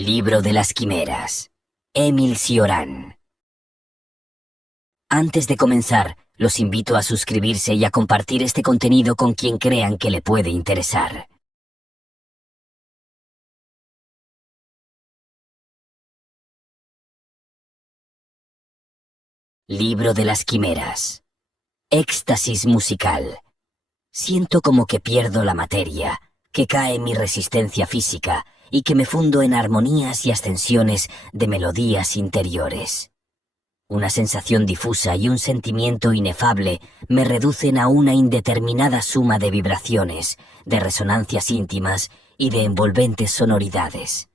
Libro de las Quimeras. Émile Cioran. Antes de comenzar, los invito a suscribirse y a compartir este contenido con quien crean que le puede interesar. Libro de las Quimeras. Éxtasis musical. Siento como que pierdo la materia, que cae mi resistencia física y que me fundo en armonías y ascensiones de melodías interiores. Una sensación difusa y un sentimiento inefable me reducen a una indeterminada suma de vibraciones, de resonancias íntimas y de envolventes sonoridades.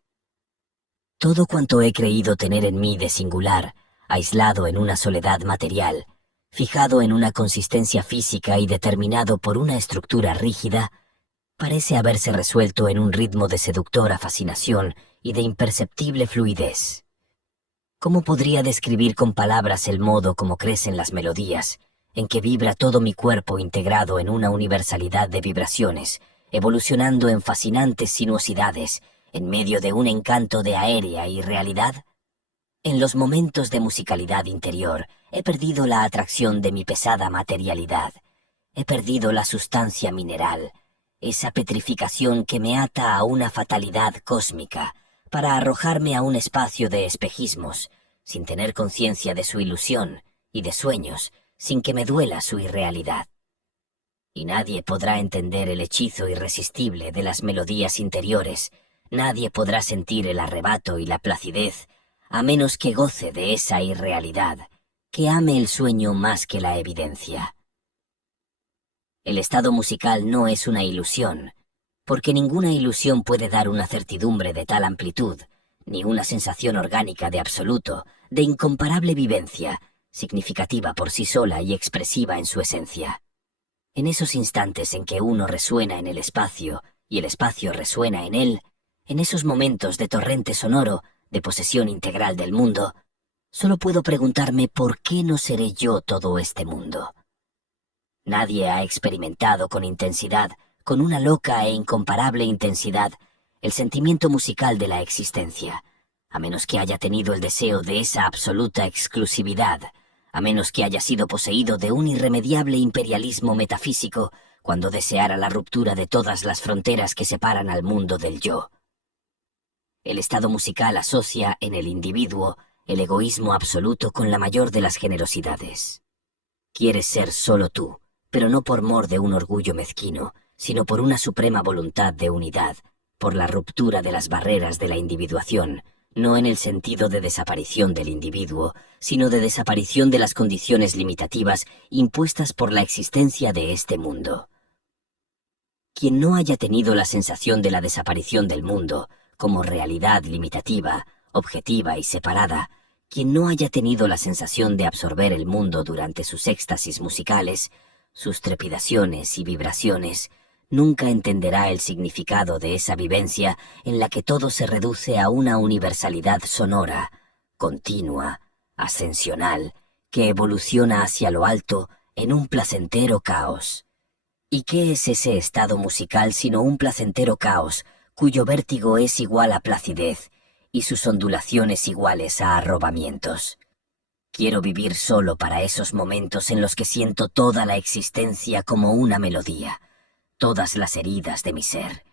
Todo cuanto he creído tener en mí de singular, aislado en una soledad material, fijado en una consistencia física y determinado por una estructura rígida, parece haberse resuelto en un ritmo de seductora fascinación y de imperceptible fluidez. ¿Cómo podría describir con palabras el modo como crecen las melodías, en que vibra todo mi cuerpo integrado en una universalidad de vibraciones, evolucionando en fascinantes sinuosidades, en medio de un encanto de aérea irrealidad? En los momentos de musicalidad interior, he perdido la atracción de mi pesada materialidad. He perdido la sustancia mineral, esa petrificación que me ata a una fatalidad cósmica, para arrojarme a un espacio de espejismos, sin tener conciencia de su ilusión, y de sueños, sin que me duela su irrealidad. Y nadie podrá entender el hechizo irresistible de las melodías interiores, nadie podrá sentir el arrebato y la placidez, a menos que goce de esa irrealidad, que ame el sueño más que la evidencia. El estado musical no es una ilusión, porque ninguna ilusión puede dar una certidumbre de tal amplitud, ni una sensación orgánica de absoluto, de incomparable vivencia, significativa por sí sola y expresiva en su esencia. En esos instantes en que uno resuena en el espacio y el espacio resuena en él, en esos momentos de torrente sonoro, de posesión integral del mundo, solo puedo preguntarme por qué no seré yo todo este mundo. Nadie ha experimentado con intensidad, con una loca e incomparable intensidad, el sentimiento musical de la existencia, a menos que haya tenido el deseo de esa absoluta exclusividad, a menos que haya sido poseído de un irremediable imperialismo metafísico cuando deseara la ruptura de todas las fronteras que separan al mundo del yo. El estado musical asocia en el individuo el egoísmo absoluto con la mayor de las generosidades. Quieres ser solo tú, pero no por mor de un orgullo mezquino, sino por una suprema voluntad de unidad, por la ruptura de las barreras de la individuación, no en el sentido de desaparición del individuo, sino de desaparición de las condiciones limitativas impuestas por la existencia de este mundo. Quien no haya tenido la sensación de la desaparición del mundo, como realidad limitativa, objetiva y separada, quien no haya tenido la sensación de absorber el mundo durante sus éxtasis musicales, sus trepidaciones y vibraciones, nunca entenderá el significado de esa vivencia en la que todo se reduce a una universalidad sonora, continua, ascensional, que evoluciona hacia lo alto en un placentero caos. ¿Y qué es ese estado musical sino un placentero caos, cuyo vértigo es igual a placidez y sus ondulaciones iguales a arrobamientos? Quiero vivir solo para esos momentos en los que siento toda la existencia como una melodía, todas las heridas de mi ser,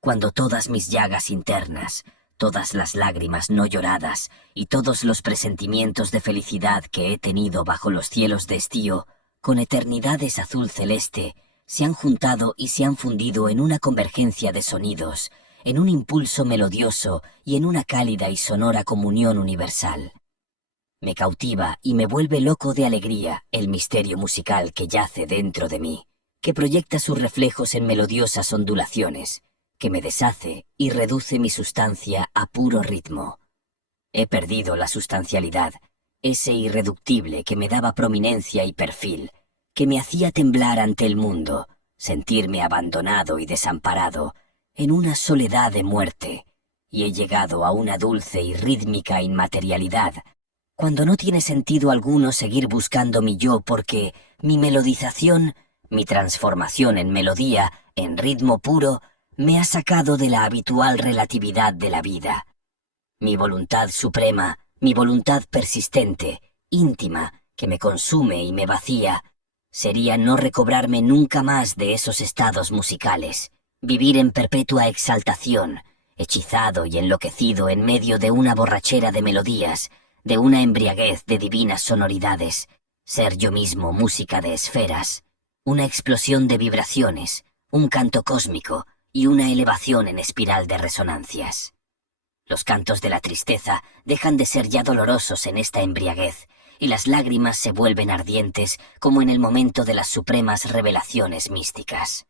cuando todas mis llagas internas, todas las lágrimas no lloradas y todos los presentimientos de felicidad que he tenido bajo los cielos de estío, con eternidades azul celeste, se han juntado y se han fundido en una convergencia de sonidos, en un impulso melodioso y en una cálida y sonora comunión universal. Me cautiva y me vuelve loco de alegría el misterio musical que yace dentro de mí, que proyecta sus reflejos en melodiosas ondulaciones, que me deshace y reduce mi sustancia a puro ritmo. He perdido la sustancialidad, ese irreductible que me daba prominencia y perfil, que me hacía temblar ante el mundo, sentirme abandonado y desamparado, en una soledad de muerte, y he llegado a una dulce y rítmica inmaterialidad, cuando no tiene sentido alguno seguir buscando mi yo porque mi melodización, mi transformación en melodía, en ritmo puro, me ha sacado de la habitual relatividad de la vida. Mi voluntad suprema, mi voluntad persistente, íntima, que me consume y me vacía, sería no recobrarme nunca más de esos estados musicales, vivir en perpetua exaltación, hechizado y enloquecido en medio de una borrachera de melodías, de una embriaguez de divinas sonoridades, ser yo mismo música de esferas, una explosión de vibraciones, un canto cósmico y una elevación en espiral de resonancias. Los cantos de la tristeza dejan de ser ya dolorosos en esta embriaguez, y las lágrimas se vuelven ardientes como en el momento de las supremas revelaciones místicas.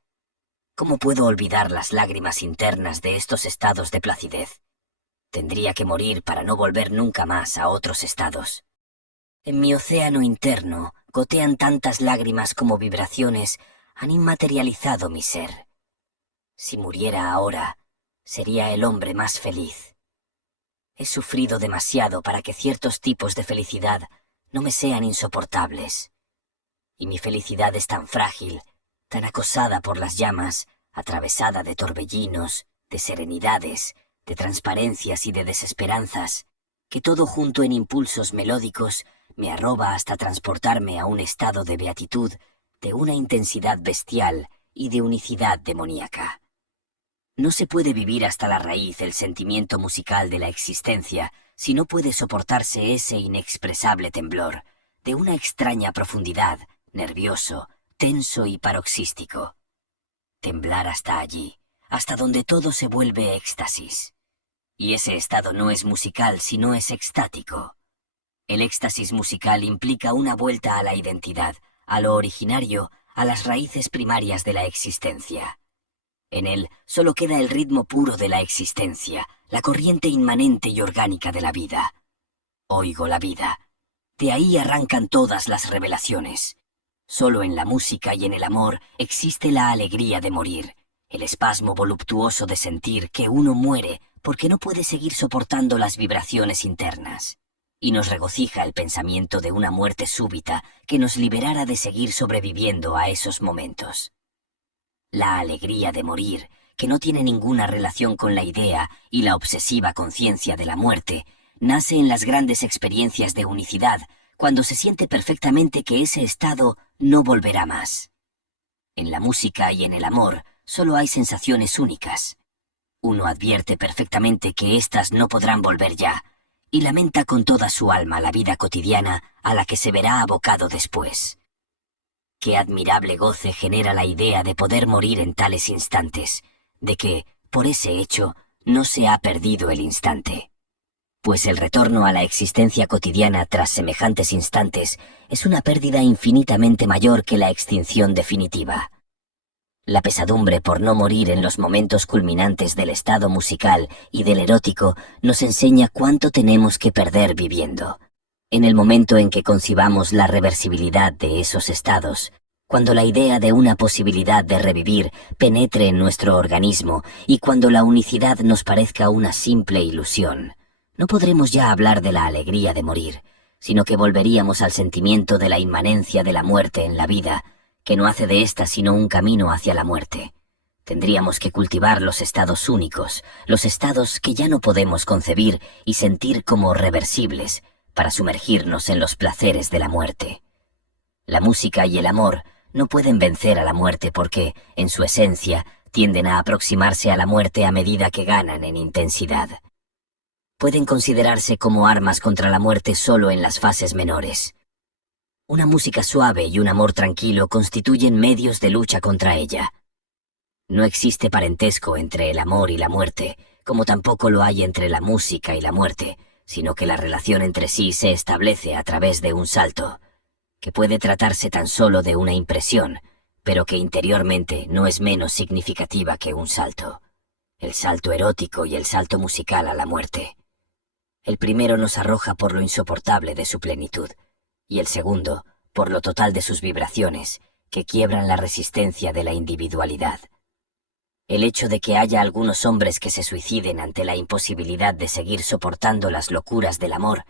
¿Cómo puedo olvidar las lágrimas internas de estos estados de placidez? Tendría que morir para no volver nunca más a otros estados. En mi océano interno gotean tantas lágrimas como vibraciones han inmaterializado mi ser. Si muriera ahora, sería el hombre más feliz. He sufrido demasiado para que ciertos tipos de felicidad no me sean insoportables. Y mi felicidad es tan frágil, tan acosada por las llamas, atravesada de torbellinos, de serenidades, de transparencias y de desesperanzas, que todo junto en impulsos melódicos me arroba hasta transportarme a un estado de beatitud, de una intensidad bestial y de unicidad demoníaca. No se puede vivir hasta la raíz el sentimiento musical de la existencia si no puede soportarse ese inexpresable temblor, de una extraña profundidad, nervioso, tenso y paroxístico. Temblar hasta allí, hasta donde todo se vuelve éxtasis. Y ese estado no es musical, sino es extático. El éxtasis musical implica una vuelta a la identidad, a lo originario, a las raíces primarias de la existencia. En él solo queda el ritmo puro de la existencia, la corriente inmanente y orgánica de la vida. Oigo la vida. De ahí arrancan todas las revelaciones. Solo en la música y en el amor existe la alegría de morir, el espasmo voluptuoso de sentir que uno muere porque no puede seguir soportando las vibraciones internas. Y nos regocija el pensamiento de una muerte súbita que nos liberara de seguir sobreviviendo a esos momentos. La alegría de morir, que no tiene ninguna relación con la idea y la obsesiva conciencia de la muerte, nace en las grandes experiencias de unicidad, cuando se siente perfectamente que ese estado no volverá más. En la música y en el amor solo hay sensaciones únicas. Uno advierte perfectamente que éstas no podrán volver ya, y lamenta con toda su alma la vida cotidiana a la que se verá abocado después. Qué admirable goce genera la idea de poder morir en tales instantes, de que, por ese hecho, no se ha perdido el instante. Pues el retorno a la existencia cotidiana tras semejantes instantes es una pérdida infinitamente mayor que la extinción definitiva. La pesadumbre por no morir en los momentos culminantes del estado musical y del erótico nos enseña cuánto tenemos que perder viviendo. En el momento en que concibamos la reversibilidad de esos estados, cuando la idea de una posibilidad de revivir penetre en nuestro organismo y cuando la unicidad nos parezca una simple ilusión, no podremos ya hablar de la alegría de morir, sino que volveríamos al sentimiento de la inmanencia de la muerte en la vida, que no hace de ésta sino un camino hacia la muerte. Tendríamos que cultivar los estados únicos, los estados que ya no podemos concebir y sentir como reversibles, para sumergirnos en los placeres de la muerte. La música y el amor no pueden vencer a la muerte porque, en su esencia, tienden a aproximarse a la muerte a medida que ganan en intensidad. Pueden considerarse como armas contra la muerte solo en las fases menores. Una música suave y un amor tranquilo constituyen medios de lucha contra ella. No existe parentesco entre el amor y la muerte, como tampoco lo hay entre la música y la muerte, sino que la relación entre sí se establece a través de un salto, que puede tratarse tan solo de una impresión, pero que interiormente no es menos significativa que un salto. El salto erótico y el salto musical a la muerte. El primero nos arroja por lo insoportable de su plenitud, y el segundo por lo total de sus vibraciones, que quiebran la resistencia de la individualidad. El hecho de que haya algunos hombres que se suiciden ante la imposibilidad de seguir soportando las locuras del amor,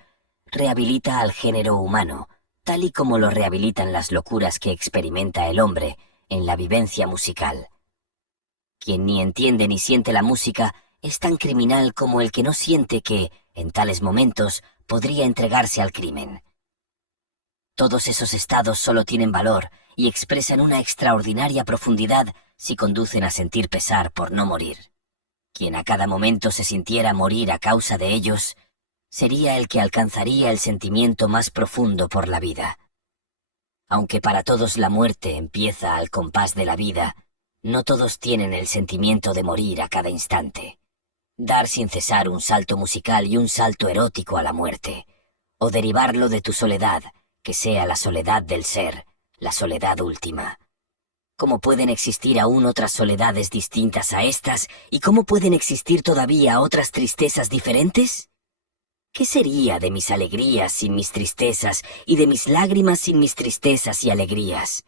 rehabilita al género humano, tal y como lo rehabilitan las locuras que experimenta el hombre en la vivencia musical. Quien ni entiende ni siente la música es tan criminal como el que no siente que, En tales momentos podría entregarse al crimen. Todos esos estados solo tienen valor y expresan una extraordinaria profundidad si conducen a sentir pesar por no morir. Quien a cada momento se sintiera morir a causa de ellos, sería el que alcanzaría el sentimiento más profundo por la vida. Aunque para todos la muerte empieza al compás de la vida, no todos tienen el sentimiento de morir a cada instante. Dar sin cesar un salto musical y un salto erótico a la muerte, o derivarlo de tu soledad, que sea la soledad del ser, la soledad última. ¿Cómo pueden existir aún otras soledades distintas a estas, y cómo pueden existir todavía otras tristezas diferentes? ¿Qué sería de mis alegrías sin mis tristezas, y de mis lágrimas sin mis tristezas y alegrías?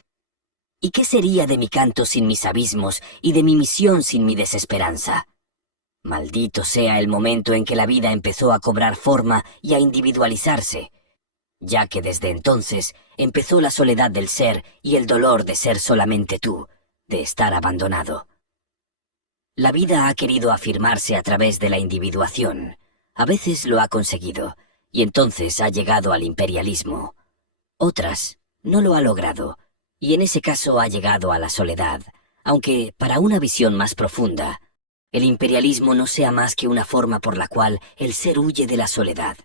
¿Y qué sería de mi canto sin mis abismos, y de mi misión sin mi desesperanza? Maldito sea el momento en que la vida empezó a cobrar forma y a individualizarse, ya que desde entonces empezó la soledad del ser y el dolor de ser solamente tú, de estar abandonado. La vida ha querido afirmarse a través de la individuación. A veces lo ha conseguido, y entonces ha llegado al imperialismo. Otras no lo ha logrado, y en ese caso ha llegado a la soledad, aunque, para una visión más profunda, el imperialismo no sea más que una forma por la cual el ser huye de la soledad.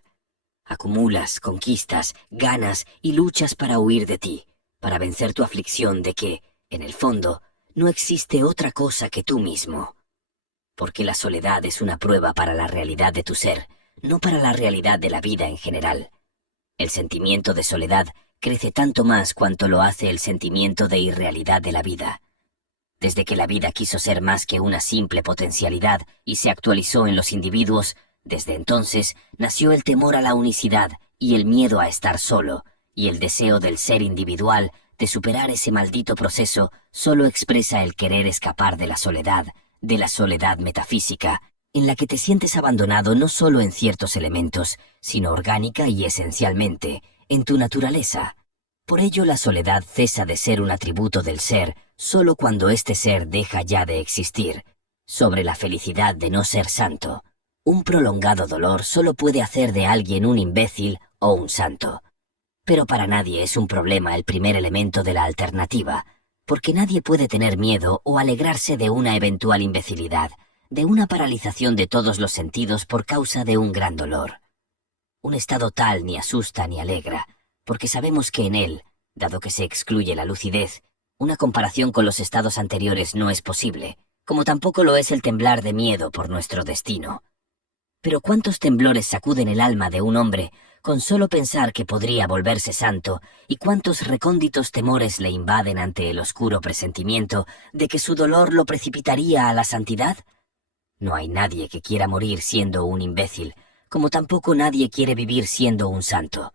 Acumulas, conquistas, ganas y luchas para huir de ti, para vencer tu aflicción de que, en el fondo, no existe otra cosa que tú mismo. Porque la soledad es una prueba para la realidad de tu ser, no para la realidad de la vida en general. El sentimiento de soledad crece tanto más cuanto lo hace el sentimiento de irrealidad de la vida. Desde que la vida quiso ser más que una simple potencialidad y se actualizó en los individuos, desde entonces nació el temor a la unicidad y el miedo a estar solo, y el deseo del ser individual de superar ese maldito proceso solo expresa el querer escapar de la soledad metafísica, en la que te sientes abandonado no solo en ciertos elementos, sino orgánica y esencialmente en tu naturaleza. Por ello la soledad cesa de ser un atributo del ser solo cuando este ser deja ya de existir. Sobre la felicidad de no ser santo, un prolongado dolor solo puede hacer de alguien un imbécil o un santo. Pero para nadie es un problema el primer elemento de la alternativa, porque nadie puede tener miedo o alegrarse de una eventual imbecilidad, de una paralización de todos los sentidos por causa de un gran dolor. Un estado tal ni asusta ni alegra, porque sabemos que en él, dado que se excluye la lucidez, una comparación con los estados anteriores no es posible, como tampoco lo es el temblar de miedo por nuestro destino. Pero ¿cuántos temblores sacuden el alma de un hombre con solo pensar que podría volverse santo, y cuántos recónditos temores le invaden ante el oscuro presentimiento de que su dolor lo precipitaría a la santidad? No hay nadie que quiera morir siendo un imbécil, como tampoco nadie quiere vivir siendo un santo.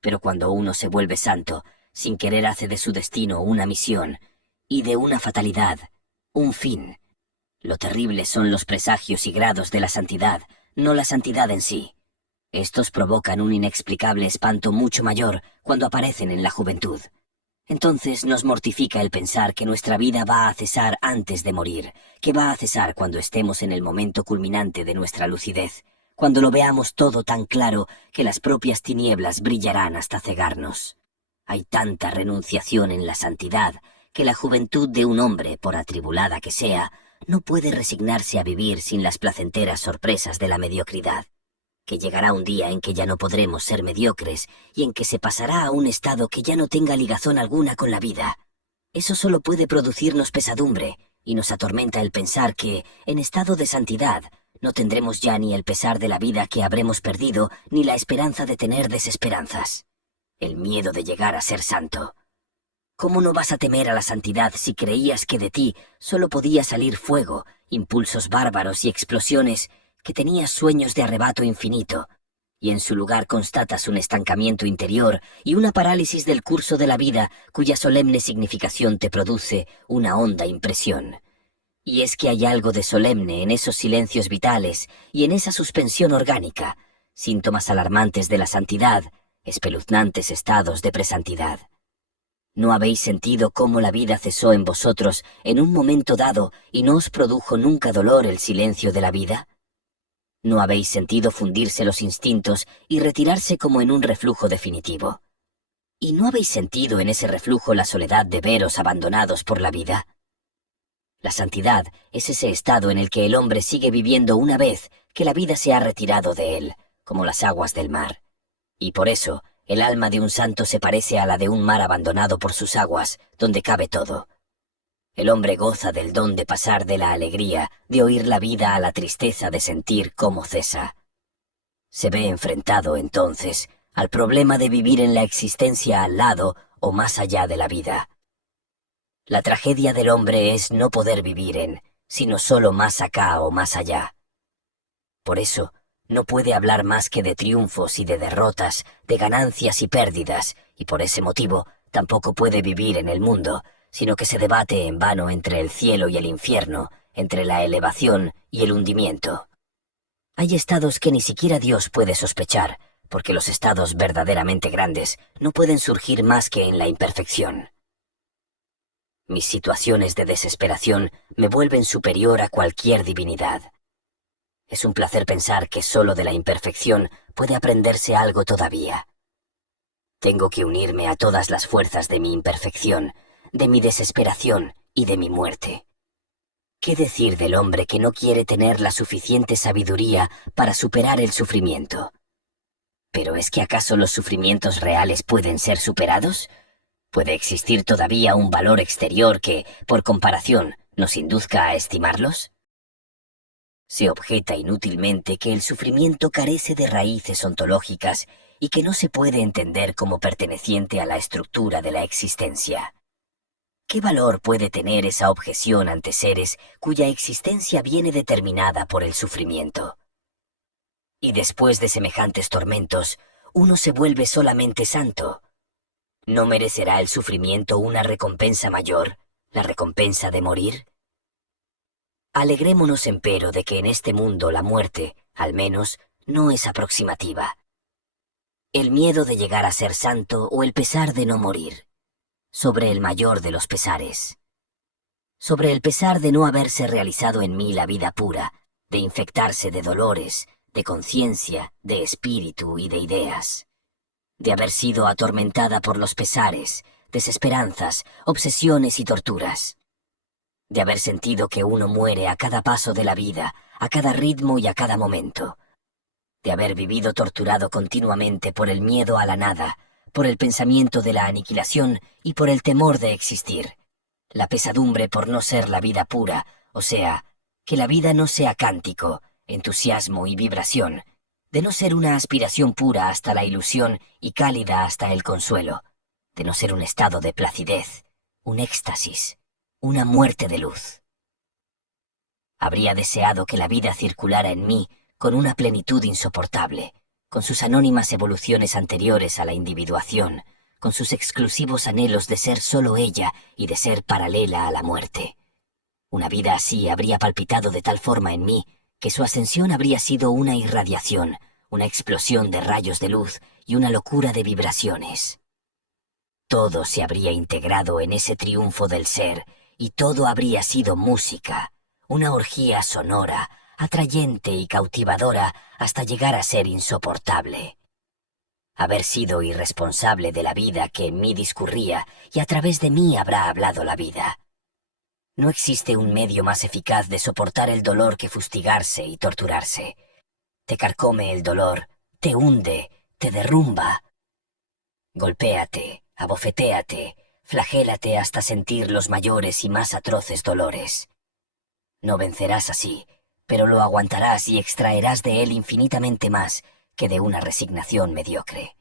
Pero cuando uno se vuelve santo, sin querer hace de su destino una misión, y de una fatalidad, un fin. Lo terrible son los presagios y grados de la santidad, no la santidad en sí. Estos provocan un inexplicable espanto mucho mayor cuando aparecen en la juventud. Entonces nos mortifica el pensar que nuestra vida va a cesar antes de morir, que va a cesar cuando estemos en el momento culminante de nuestra lucidez, cuando lo veamos todo tan claro que las propias tinieblas brillarán hasta cegarnos. Hay tanta renunciación en la santidad que la juventud de un hombre, por atribulada que sea, no puede resignarse a vivir sin las placenteras sorpresas de la mediocridad. Que llegará un día en que ya no podremos ser mediocres y en que se pasará a un estado que ya no tenga ligazón alguna con la vida. Eso solo puede producirnos pesadumbre, y nos atormenta el pensar que, en estado de santidad, no tendremos ya ni el pesar de la vida que habremos perdido, ni la esperanza de tener desesperanzas. El miedo de llegar a ser santo. ¿Cómo no vas a temer a la santidad si creías que de ti solo podía salir fuego, impulsos bárbaros y explosiones, que tenías sueños de arrebato infinito, y en su lugar constatas un estancamiento interior y una parálisis del curso de la vida cuya solemne significación te produce una honda impresión? Y es que hay algo de solemne en esos silencios vitales y en esa suspensión orgánica, síntomas alarmantes de la santidad, espeluznantes estados de presantidad. ¿No habéis sentido cómo la vida cesó en vosotros en un momento dado y no os produjo nunca dolor el silencio de la vida? No habéis sentido fundirse los instintos y retirarse como en un reflujo definitivo. ¿Y no habéis sentido en ese reflujo la soledad de veros abandonados por la vida? La santidad es ese estado en el que el hombre sigue viviendo una vez que la vida se ha retirado de él, como las aguas del mar. Y por eso, el alma de un santo se parece a la de un mar abandonado por sus aguas, donde cabe todo. El hombre goza del don de pasar de la alegría, de oír la vida a la tristeza de sentir cómo cesa. Se ve enfrentado, entonces, al problema de vivir en la existencia al lado o más allá de la vida. La tragedia del hombre es no poder vivir en, sino solo más acá o más allá. Por eso, no puede hablar más que de triunfos y de derrotas, de ganancias y pérdidas, y por ese motivo tampoco puede vivir en el mundo, sino que se debate en vano entre el cielo y el infierno, entre la elevación y el hundimiento. Hay estados que ni siquiera Dios puede sospechar, porque los estados verdaderamente grandes no pueden surgir más que en la imperfección. Mis situaciones de desesperación me vuelven superior a cualquier divinidad. Es un placer pensar que solo de la imperfección puede aprenderse algo todavía. Tengo que unirme a todas las fuerzas de mi imperfección, de mi desesperación y de mi muerte. ¿Qué decir del hombre que no quiere tener la suficiente sabiduría para superar el sufrimiento? ¿Pero es que acaso los sufrimientos reales pueden ser superados? ¿Puede existir todavía un valor exterior que, por comparación, nos induzca a estimarlos? Se objeta inútilmente que el sufrimiento carece de raíces ontológicas y que no se puede entender como perteneciente a la estructura de la existencia. ¿Qué valor puede tener esa objeción ante seres cuya existencia viene determinada por el sufrimiento? Y después de semejantes tormentos, uno se vuelve solamente santo. ¿No merecerá el sufrimiento una recompensa mayor, la recompensa de morir? Alegrémonos, empero, de que en este mundo la muerte, al menos, no es aproximativa. El miedo de llegar a ser santo o el pesar de no morir. Sobre el mayor de los pesares. Sobre el pesar de no haberse realizado en mí la vida pura, de infectarse de dolores, de conciencia, de espíritu y de ideas. De haber sido atormentada por los pesares, desesperanzas, obsesiones y torturas. De haber sentido que uno muere a cada paso de la vida, a cada ritmo y a cada momento. De haber vivido torturado continuamente por el miedo a la nada, por el pensamiento de la aniquilación y por el temor de existir. La pesadumbre por no ser la vida pura, o sea, que la vida no sea cántico, entusiasmo y vibración, de no ser una aspiración pura hasta la ilusión y cálida hasta el consuelo, de no ser un estado de placidez, un éxtasis, una muerte de luz. Habría deseado que la vida circulara en mí con una plenitud insoportable, con sus anónimas evoluciones anteriores a la individuación, con sus exclusivos anhelos de ser solo ella y de ser paralela a la muerte. Una vida así habría palpitado de tal forma en mí que su ascensión habría sido una irradiación, una explosión de rayos de luz y una locura de vibraciones. Todo se habría integrado en ese triunfo del ser, y todo habría sido música, una orgía sonora, atrayente y cautivadora hasta llegar a ser insoportable. Haber sido irresponsable de la vida que en mí discurría, y a través de mí habrá hablado la vida. No existe un medio más eficaz de soportar el dolor que fustigarse y torturarse. Te carcome el dolor, te hunde, te derrumba. Golpéate, abofetéate, flagélate hasta sentir los mayores y más atroces dolores. No vencerás así, pero lo aguantarás y extraerás de él infinitamente más que de una resignación mediocre.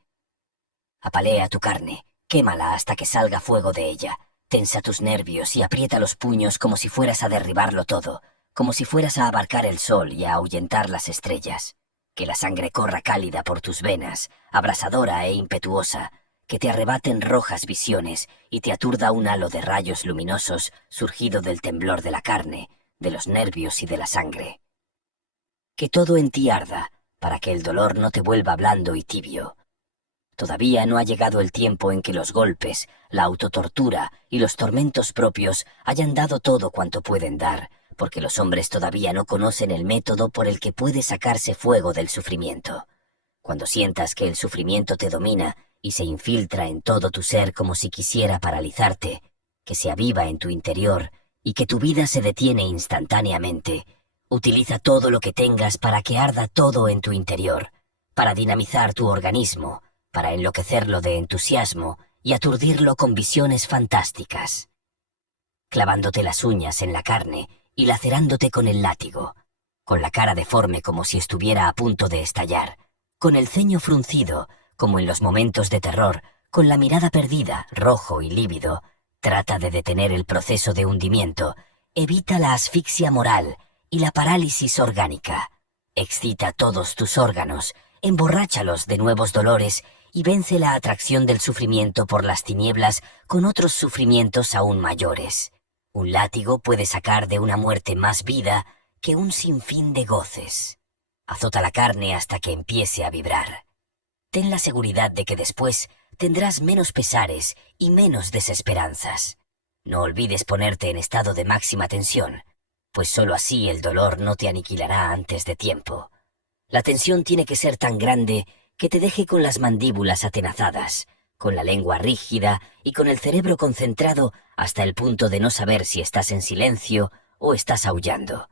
Apalea tu carne, quémala hasta que salga fuego de ella. Tensa tus nervios y aprieta los puños como si fueras a derribarlo todo, como si fueras a abarcar el sol y a ahuyentar las estrellas. Que la sangre corra cálida por tus venas, abrasadora e impetuosa, que te arrebaten rojas visiones y te aturda un halo de rayos luminosos surgido del temblor de la carne, de los nervios y de la sangre. Que todo en ti arda, para que el dolor no te vuelva blando y tibio. Todavía no ha llegado el tiempo en que los golpes, la autotortura y los tormentos propios hayan dado todo cuanto pueden dar, porque los hombres todavía no conocen el método por el que puede sacarse fuego del sufrimiento. Cuando sientas que el sufrimiento te domina y se infiltra en todo tu ser como si quisiera paralizarte, que se aviva en tu interior y que tu vida se detiene instantáneamente, utiliza todo lo que tengas para que arda todo en tu interior, para dinamizar tu organismo, para enloquecerlo de entusiasmo y aturdirlo con visiones fantásticas. Clavándote las uñas en la carne y lacerándote con el látigo, con la cara deforme como si estuviera a punto de estallar, con el ceño fruncido, como en los momentos de terror, con la mirada perdida, rojo y lívido, trata de detener el proceso de hundimiento, evita la asfixia moral y la parálisis orgánica. Excita todos tus órganos, emborráchalos de nuevos dolores y vence la atracción del sufrimiento por las tinieblas con otros sufrimientos aún mayores. Un látigo puede sacar de una muerte más vida que un sinfín de goces. Azota la carne hasta que empiece a vibrar. Ten la seguridad de que después tendrás menos pesares y menos desesperanzas. No olvides ponerte en estado de máxima tensión, pues sólo así el dolor no te aniquilará antes de tiempo. La tensión tiene que ser tan grande que te deje con las mandíbulas atenazadas, con la lengua rígida y con el cerebro concentrado hasta el punto de no saber si estás en silencio o estás aullando.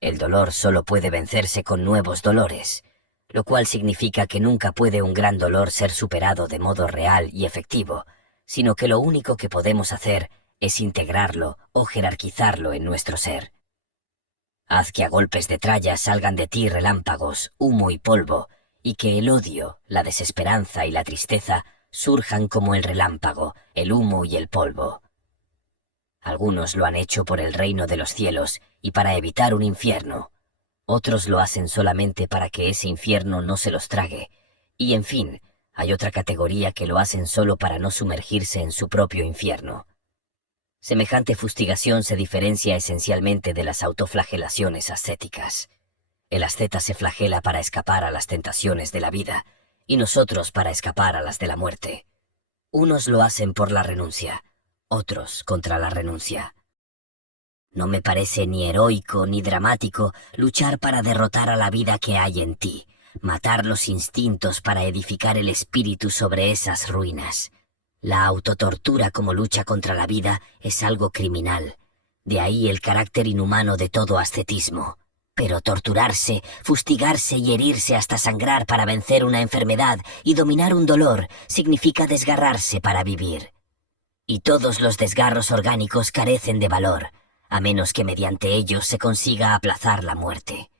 El dolor solo puede vencerse con nuevos dolores, lo cual significa que nunca puede un gran dolor ser superado de modo real y efectivo, sino que lo único que podemos hacer es integrarlo o jerarquizarlo en nuestro ser. Haz que a golpes de tralla salgan de ti relámpagos, humo y polvo, y que el odio, la desesperanza y la tristeza surjan como el relámpago, el humo y el polvo. Algunos lo han hecho por el reino de los cielos y para evitar un infierno. Otros lo hacen solamente para que ese infierno no se los trague. Y en fin, hay otra categoría que lo hacen solo para no sumergirse en su propio infierno. Semejante fustigación se diferencia esencialmente de las autoflagelaciones ascéticas. El asceta se flagela para escapar a las tentaciones de la vida, y nosotros para escapar a las de la muerte. Unos lo hacen por la renuncia, otros contra la renuncia. No me parece ni heroico ni dramático luchar para derrotar a la vida que hay en ti, matar los instintos para edificar el espíritu sobre esas ruinas. La autotortura como lucha contra la vida es algo criminal. De ahí el carácter inhumano de todo ascetismo. Pero torturarse, fustigarse y herirse hasta sangrar para vencer una enfermedad y dominar un dolor significa desgarrarse para vivir. Y todos los desgarros orgánicos carecen de valor, a menos que mediante ellos se consiga aplazar la muerte.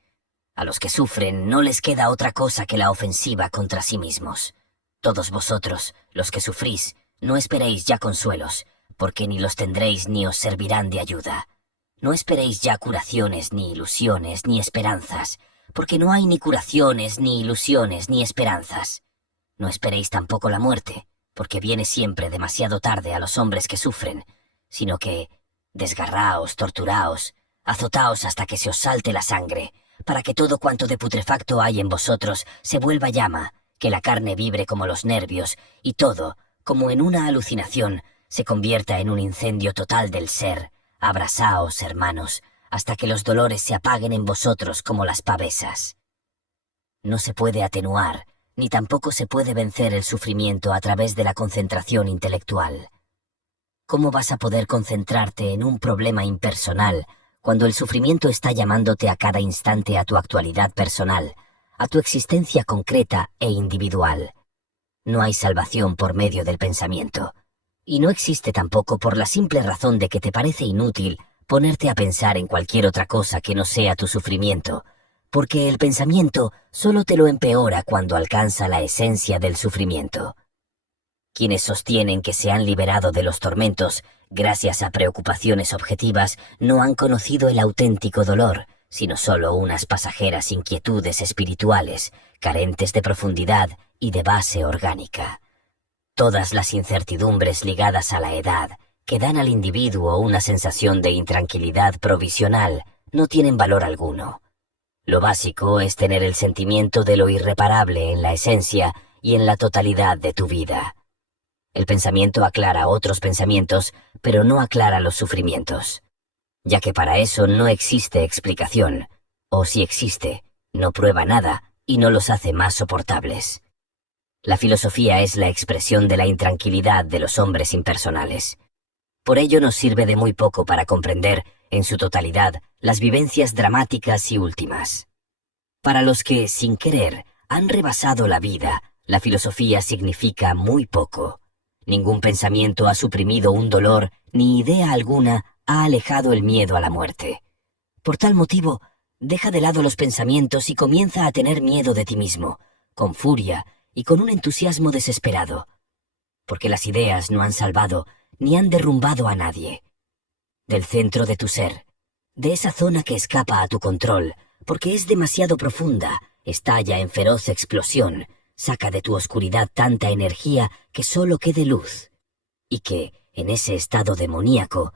A los que sufren no les queda otra cosa que la ofensiva contra sí mismos. Todos vosotros, los que sufrís, no esperéis ya consuelos, porque ni los tendréis ni os servirán de ayuda. No esperéis ya curaciones, ni ilusiones, ni esperanzas, porque no hay ni curaciones, ni ilusiones, ni esperanzas. No esperéis tampoco la muerte, porque viene siempre demasiado tarde a los hombres que sufren, sino que desgarraos, torturaos, azotaos hasta que se os salte la sangre, para que todo cuanto de putrefacto hay en vosotros se vuelva llama, que la carne vibre como los nervios, y todo, como en una alucinación, se convierta en un incendio total del ser. Abrasaos, hermanos, hasta que los dolores se apaguen en vosotros como las pavesas. No se puede atenuar, ni tampoco se puede vencer el sufrimiento a través de la concentración intelectual. ¿Cómo vas a poder concentrarte en un problema impersonal cuando el sufrimiento está llamándote a cada instante a tu actualidad personal, a tu existencia concreta e individual? No hay salvación por medio del pensamiento. Y no existe tampoco por la simple razón de que te parece inútil ponerte a pensar en cualquier otra cosa que no sea tu sufrimiento, porque el pensamiento solo te lo empeora cuando alcanza la esencia del sufrimiento. Quienes sostienen que se han liberado de los tormentos gracias a preocupaciones objetivas no han conocido el auténtico dolor, sino solo unas pasajeras inquietudes espirituales, carentes de profundidad y de base orgánica. Todas las incertidumbres ligadas a la edad, que dan al individuo una sensación de intranquilidad provisional, no tienen valor alguno. Lo básico es tener el sentimiento de lo irreparable en la esencia y en la totalidad de tu vida. El pensamiento aclara otros pensamientos, pero no aclara los sufrimientos. ya que para eso no existe explicación, o si existe, no prueba nada y no los hace más soportables. La filosofía es la expresión de la intranquilidad de los hombres impersonales. Por ello nos sirve de muy poco para comprender, en su totalidad, las vivencias dramáticas y últimas. Para los que, sin querer, han rebasado la vida, la filosofía significa muy poco. Ningún pensamiento ha suprimido un dolor, ni idea alguna ha alejado el miedo a la muerte. Por tal motivo, deja de lado los pensamientos y comienza a tener miedo de ti mismo, con furia y con un entusiasmo desesperado, porque las ideas no han salvado ni han derrumbado a nadie. Del centro de tu ser, de esa zona que escapa a tu control, porque es demasiado profunda, estalla en feroz explosión, saca de tu oscuridad tanta energía que solo quede luz, y que, en ese estado demoníaco,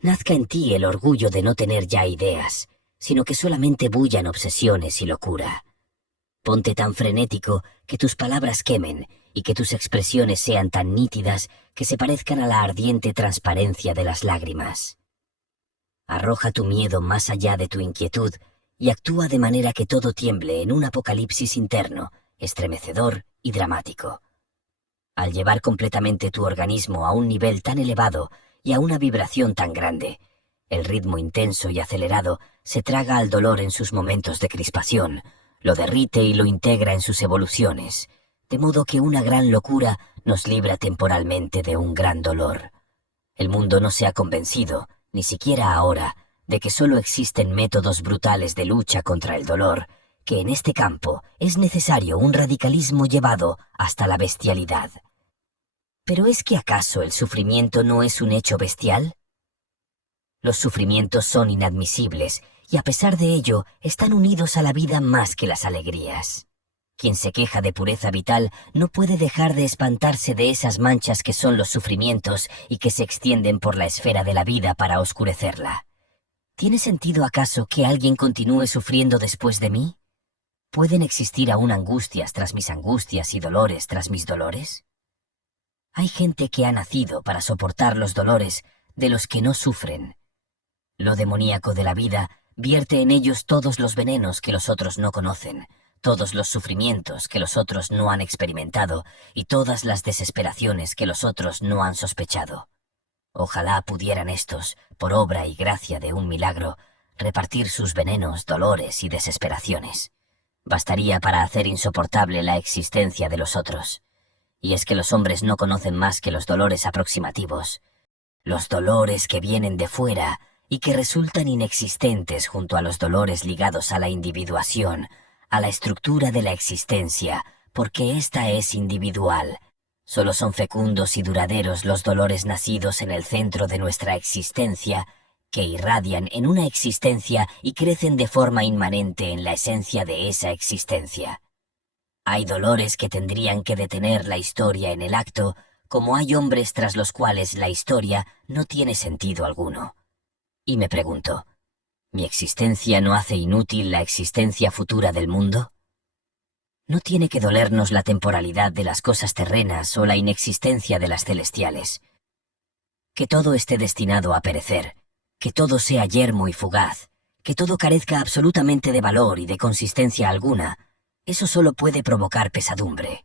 nazca en ti el orgullo de no tener ya ideas, sino que solamente bullan obsesiones y locura. Ponte tan frenético que tus palabras quemen y que tus expresiones sean tan nítidas que se parezcan a la ardiente transparencia de las lágrimas. Arroja tu miedo más allá de tu inquietud y actúa de manera que todo tiemble en un apocalipsis interno, estremecedor y dramático. Al llevar completamente tu organismo a un nivel tan elevado y a una vibración tan grande, el ritmo intenso y acelerado se traga al dolor en sus momentos de crispación, lo derrite y lo integra en sus evoluciones, de modo que una gran locura nos libra temporalmente de un gran dolor. El mundo no se ha convencido, ni siquiera ahora, de que solo existen métodos brutales de lucha contra el dolor, que en este campo es necesario un radicalismo llevado hasta la bestialidad. ¿Pero es que acaso el sufrimiento no es un hecho bestial? Los sufrimientos son inadmisibles, y a pesar de ello están unidos a la vida más que las alegrías. Quien se queja de pureza vital no puede dejar de espantarse de esas manchas que son los sufrimientos y que se extienden por la esfera de la vida para oscurecerla. ¿Tiene sentido acaso que alguien continúe sufriendo después de mí? ¿Pueden existir aún angustias tras mis angustias y dolores tras mis dolores? Hay gente que ha nacido para soportar los dolores de los que no sufren. Lo demoníaco de la vida vierte en ellos todos los venenos que los otros no conocen, todos los sufrimientos que los otros no han experimentado y todas las desesperaciones que los otros no han sospechado. Ojalá pudieran estos, por obra y gracia de un milagro, repartir sus venenos, dolores y desesperaciones. Bastaría para hacer insoportable la existencia de los otros. Y es que los hombres no conocen más que los dolores aproximativos, los dolores que vienen de fuera y que resultan inexistentes junto a los dolores ligados a la individuación, a la estructura de la existencia, porque ésta es individual. Solo son fecundos y duraderos los dolores nacidos en el centro de nuestra existencia, que irradian en una existencia y crecen de forma inmanente en la esencia de esa existencia. Hay dolores que tendrían que detener la historia en el acto, como hay hombres tras los cuales la historia no tiene sentido alguno. Y me pregunto, ¿mi existencia no hace inútil la existencia futura del mundo? ¿No tiene que dolernos la temporalidad de las cosas terrenas o la inexistencia de las celestiales? Que todo esté destinado a perecer, que todo sea yermo y fugaz, que todo carezca absolutamente de valor y de consistencia alguna, eso solo puede provocar pesadumbre.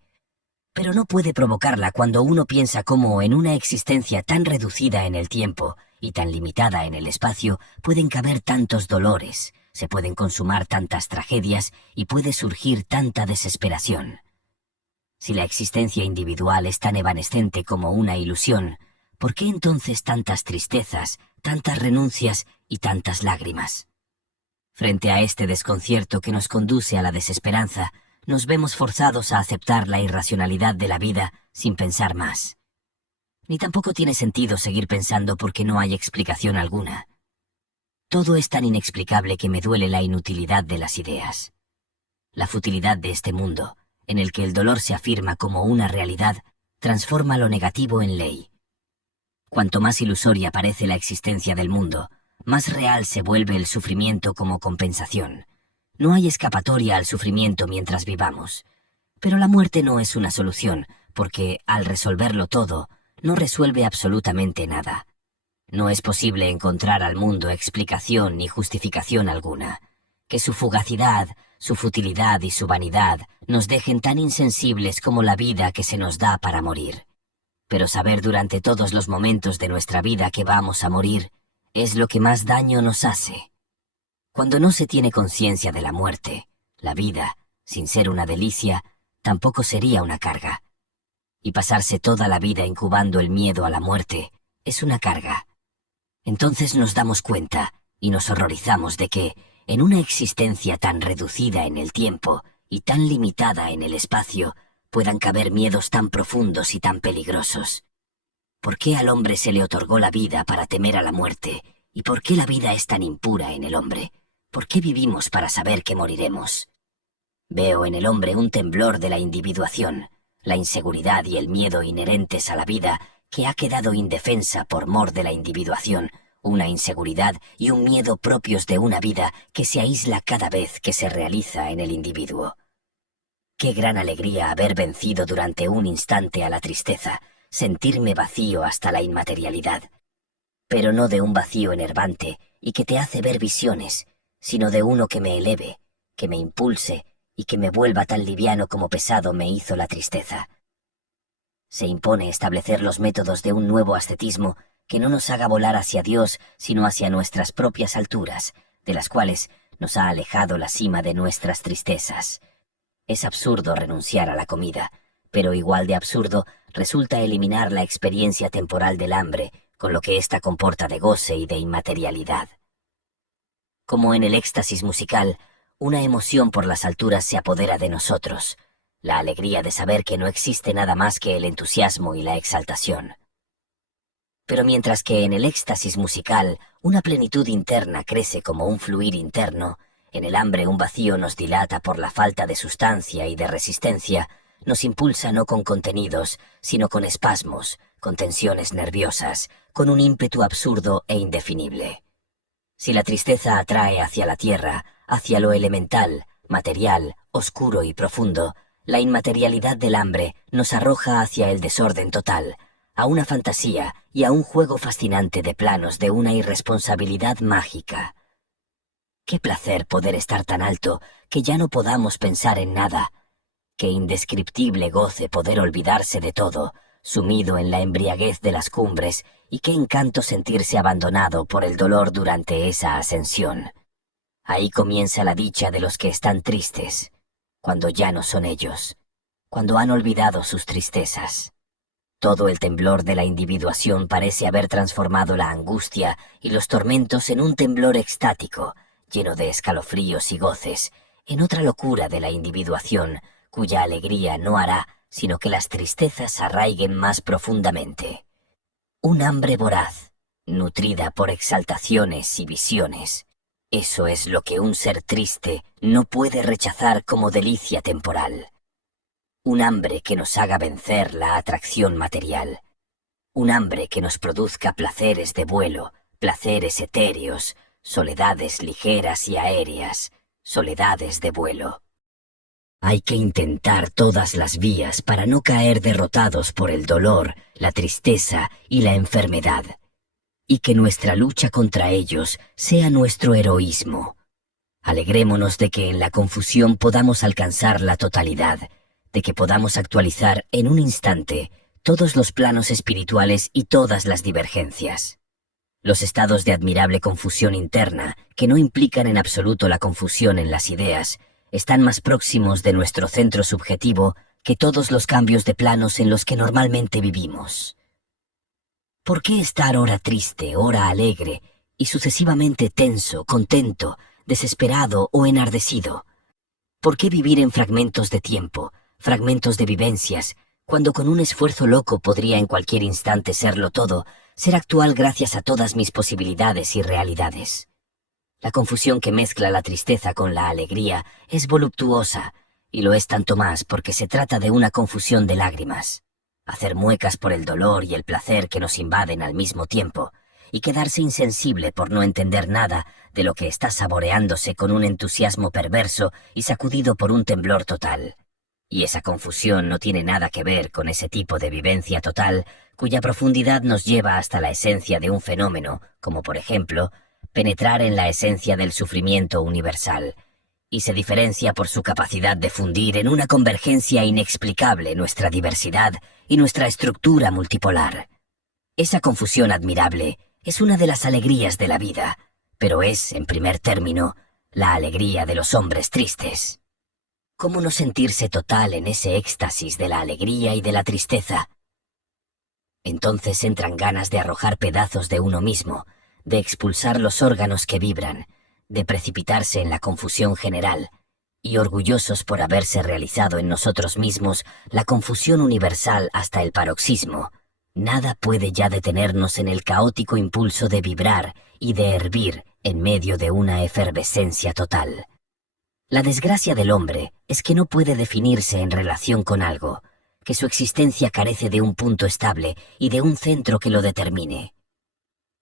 Pero no puede provocarla cuando uno piensa cómo en una existencia tan reducida en el tiempo y tan limitada en el espacio pueden caber tantos dolores, se pueden consumar tantas tragedias y puede surgir tanta desesperación. Si la existencia individual es tan evanescente como una ilusión, ¿por qué entonces tantas tristezas, tantas renuncias y tantas lágrimas? Frente a este desconcierto que nos conduce a la desesperanza, nos vemos forzados a aceptar la irracionalidad de la vida sin pensar más. Ni tampoco tiene sentido seguir pensando porque no hay explicación alguna. Todo es tan inexplicable que me duele la inutilidad de las ideas. La futilidad de este mundo, en el que el dolor se afirma como una realidad, transforma lo negativo en ley. Cuanto más ilusoria parece la existencia del mundo, más real se vuelve el sufrimiento como compensación. No hay escapatoria al sufrimiento mientras vivamos. Pero la muerte no es una solución, porque, al resolverlo todo, no resuelve absolutamente nada. No es posible encontrar al mundo explicación ni justificación alguna. Que su fugacidad, su futilidad y su vanidad nos dejen tan insensibles como la vida que se nos da para morir. Pero saber durante todos los momentos de nuestra vida que vamos a morir es lo que más daño nos hace. Cuando no se tiene conciencia de la muerte, la vida, sin ser una delicia, tampoco sería una carga. Y pasarse toda la vida incubando el miedo a la muerte es una carga. Entonces nos damos cuenta y nos horrorizamos de que, en una existencia tan reducida en el tiempo y tan limitada en el espacio, puedan caber miedos tan profundos y tan peligrosos. ¿Por qué al hombre se le otorgó la vida para temer a la muerte? ¿Y por qué la vida es tan impura en el hombre? ¿Por qué vivimos para saber que moriremos? Veo en el hombre un temblor de la individuación, la inseguridad y el miedo inherentes a la vida que ha quedado indefensa por mor de la individuación, una inseguridad y un miedo propios de una vida que se aísla cada vez que se realiza en el individuo. Qué gran alegría haber vencido durante un instante a la tristeza, sentirme vacío hasta la inmaterialidad. Pero no de un vacío enervante y que te hace ver visiones, sino de uno que me eleve, que me impulse y que me vuelva tan liviano como pesado me hizo la tristeza. Se impone establecer los métodos de un nuevo ascetismo que no nos haga volar hacia Dios, sino hacia nuestras propias alturas, de las cuales nos ha alejado la cima de nuestras tristezas. Es absurdo renunciar a la comida, pero igual de absurdo resulta eliminar la experiencia temporal del hambre, con lo que ésta comporta de goce y de inmaterialidad. Como en el éxtasis musical, una emoción por las alturas se apodera de nosotros, la alegría de saber que no existe nada más que el entusiasmo y la exaltación. Pero mientras que en el éxtasis musical una plenitud interna crece como un fluir interno, en el hambre un vacío nos dilata por la falta de sustancia y de resistencia, nos impulsa no con contenidos, sino con espasmos, con tensiones nerviosas, con un ímpetu absurdo e indefinible. Si la tristeza atrae hacia la tierra, hacia lo elemental, material, oscuro y profundo, la inmaterialidad del hambre nos arroja hacia el desorden total, a una fantasía y a un juego fascinante de planos de una irresponsabilidad mágica. Qué placer poder estar tan alto que ya no podamos pensar en nada. Qué indescriptible goce poder olvidarse de todo, sumido en la embriaguez de las cumbres, y qué encanto sentirse abandonado por el dolor durante esa ascensión. Ahí comienza la dicha de los que están tristes, cuando ya no son ellos, cuando han olvidado sus tristezas. Todo el temblor de la individuación parece haber transformado la angustia y los tormentos en un temblor extático, lleno de escalofríos y goces, en otra locura de la individuación, cuya alegría no hará sino que las tristezas arraiguen más profundamente. Un hambre voraz, nutrida por exaltaciones y visiones. Eso es lo que un ser triste no puede rechazar como delicia temporal. Un hambre que nos haga vencer la atracción material. Un hambre que nos produzca placeres de vuelo, placeres etéreos, soledades ligeras y aéreas, soledades de vuelo. Hay que intentar todas las vías para no caer derrotados por el dolor, la tristeza y la enfermedad, y que nuestra lucha contra ellos sea nuestro heroísmo. Alegrémonos de que en la confusión podamos alcanzar la totalidad, de que podamos actualizar en un instante todos los planos espirituales y todas las divergencias. Los estados de admirable confusión interna, que no implican en absoluto la confusión en las ideas, están más próximos de nuestro centro subjetivo que todos los cambios de planos en los que normalmente vivimos. ¿Por qué estar ora triste, ora alegre, y sucesivamente tenso, contento, desesperado o enardecido? ¿Por qué vivir en fragmentos de tiempo, fragmentos de vivencias, cuando con un esfuerzo loco podría en cualquier instante serlo todo, ser actual gracias a todas mis posibilidades y realidades? La confusión que mezcla la tristeza con la alegría es voluptuosa, y lo es tanto más porque se trata de una confusión de lágrimas. Hacer muecas por el dolor y el placer que nos invaden al mismo tiempo, y quedarse insensible por no entender nada de lo que está saboreándose con un entusiasmo perverso y sacudido por un temblor total. Y esa confusión no tiene nada que ver con ese tipo de vivencia total cuya profundidad nos lleva hasta la esencia de un fenómeno, como por ejemplo, penetrar en la esencia del sufrimiento universal, y se diferencia por su capacidad de fundir en una convergencia inexplicable nuestra diversidad y nuestra estructura multipolar. Esa confusión admirable es una de las alegrías de la vida, pero es, en primer término, la alegría de los hombres tristes. ¿Cómo no sentirse total en ese éxtasis de la alegría y de la tristeza? Entonces entran ganas de arrojar pedazos de uno mismo, de expulsar los órganos que vibran, de precipitarse en la confusión general, y orgullosos por haberse realizado en nosotros mismos la confusión universal hasta el paroxismo, nada puede ya detenernos en el caótico impulso de vibrar y de hervir en medio de una efervescencia total. La desgracia del hombre es que no puede definirse en relación con algo, que su existencia carece de un punto estable y de un centro que lo determine.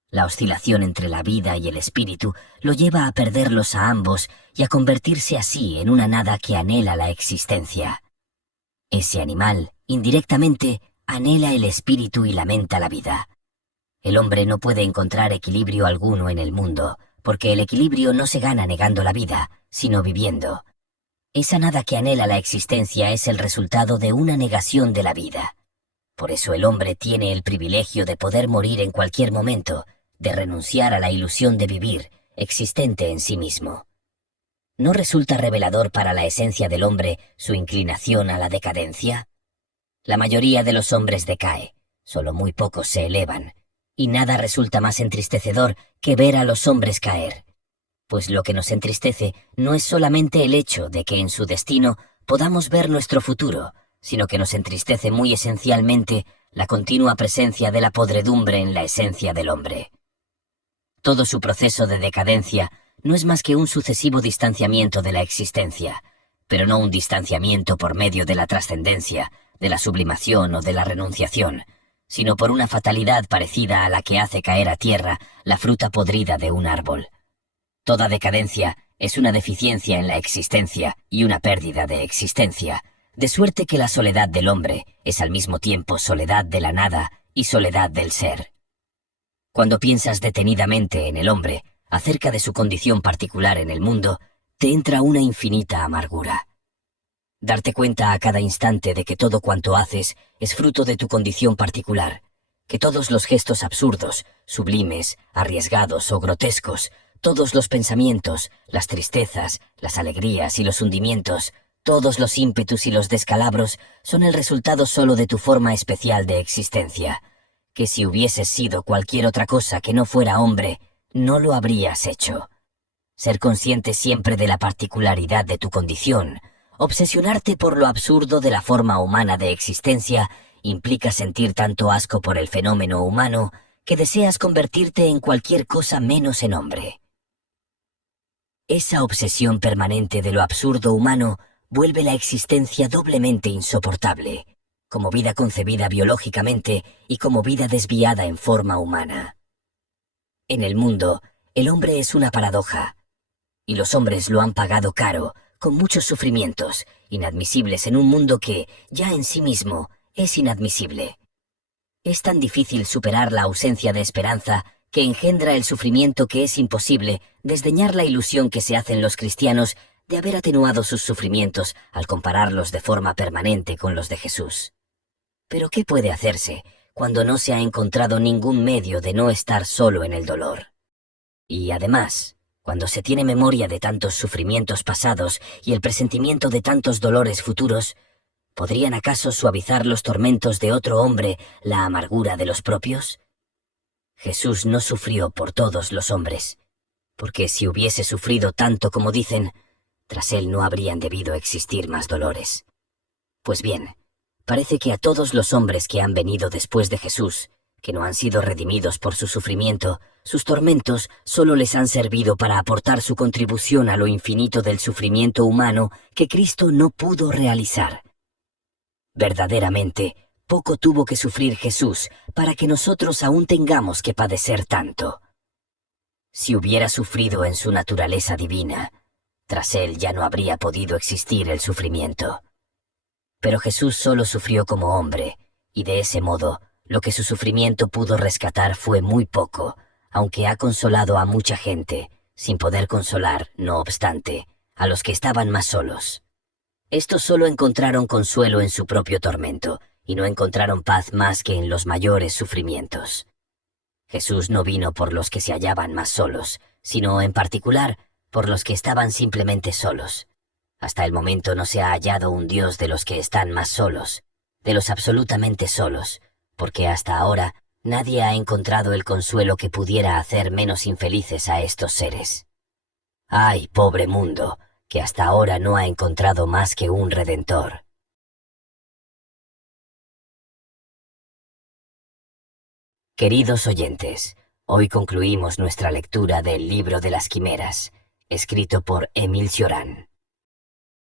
La oscilación entre la vida y el espíritu lo lleva a perderlos a ambos y a convertirse así en una nada que anhela la existencia. Ese animal, indirectamente, anhela el espíritu y lamenta la vida. El hombre no puede encontrar equilibrio alguno en el mundo, porque el equilibrio no se gana negando la vida, sino viviendo. Esa nada que anhela la existencia es el resultado de una negación de la vida. Por eso el hombre tiene el privilegio de poder morir en cualquier momento, de renunciar a la ilusión de vivir, existente en sí mismo. ¿No resulta revelador para la esencia del hombre su inclinación a la decadencia? La mayoría de los hombres decae, solo muy pocos se elevan, y nada resulta más entristecedor que ver a los hombres caer. Pues lo que nos entristece no es solamente el hecho de que en su destino podamos ver nuestro futuro, sino que nos entristece muy esencialmente la continua presencia de la podredumbre en la esencia del hombre. Todo su proceso de decadencia no es más que un sucesivo distanciamiento de la existencia, pero no un distanciamiento por medio de la trascendencia, de la sublimación o de la renunciación, sino por una fatalidad parecida a la que hace caer a tierra la fruta podrida de un árbol. Toda decadencia es una deficiencia en la existencia y una pérdida de existencia, de suerte que la soledad del hombre es al mismo tiempo soledad de la nada y soledad del ser. Cuando piensas detenidamente en el hombre, acerca de su condición particular en el mundo, te entra una infinita amargura. Darte cuenta a cada instante de que todo cuanto haces es fruto de tu condición particular, que todos los gestos absurdos, sublimes, arriesgados o grotescos, todos los pensamientos, las tristezas, las alegrías y los hundimientos, todos los ímpetus y los descalabros son el resultado solo de tu forma especial de existencia, que si hubieses sido cualquier otra cosa que no fuera hombre, no lo habrías hecho. Ser consciente siempre de la particularidad de tu condición, obsesionarte por lo absurdo de la forma humana de existencia, implica sentir tanto asco por el fenómeno humano que deseas convertirte en cualquier cosa menos en hombre. Esa obsesión permanente de lo absurdo humano vuelve la existencia doblemente insoportable, como vida concebida biológicamente y como vida desviada en forma humana. En el mundo, el hombre es una paradoja, y los hombres lo han pagado caro, con muchos sufrimientos, inadmisibles en un mundo que, ya en sí mismo, es inadmisible. Es tan difícil superar la ausencia de esperanza que engendra el sufrimiento que es imposible desdeñar la ilusión que se hacen los cristianos de haber atenuado sus sufrimientos al compararlos de forma permanente con los de Jesús. Pero ¿qué puede hacerse cuando no se ha encontrado ningún medio de no estar solo en el dolor? Y además, cuando se tiene memoria de tantos sufrimientos pasados y el presentimiento de tantos dolores futuros, ¿podrían acaso suavizar los tormentos de otro hombre la amargura de los propios? Jesús no sufrió por todos los hombres, porque si hubiese sufrido tanto como dicen, tras él no habrían debido existir más dolores. Pues bien, parece que a todos los hombres que han venido después de Jesús, que no han sido redimidos por su sufrimiento, sus tormentos solo les han servido para aportar su contribución a lo infinito del sufrimiento humano que Cristo no pudo realizar. Verdaderamente, poco tuvo que sufrir Jesús para que nosotros aún tengamos que padecer tanto. Si hubiera sufrido en su naturaleza divina, tras él ya no habría podido existir el sufrimiento. Pero Jesús solo sufrió como hombre, y de ese modo, lo que su sufrimiento pudo rescatar fue muy poco, aunque ha consolado a mucha gente, sin poder consolar, no obstante, a los que estaban más solos. Estos solo encontraron consuelo en su propio tormento, y no encontraron paz más que en los mayores sufrimientos. Jesús no vino por los que se hallaban más solos, sino en particular por los que estaban simplemente solos. Hasta el momento no se ha hallado un Dios de los que están más solos, de los absolutamente solos, porque hasta ahora nadie ha encontrado el consuelo que pudiera hacer menos infelices a estos seres. ¡Ay, pobre mundo, que hasta ahora no ha encontrado más que un Redentor! Queridos oyentes, hoy concluimos nuestra lectura del Libro de las Quimeras, escrito por Émile Cioran.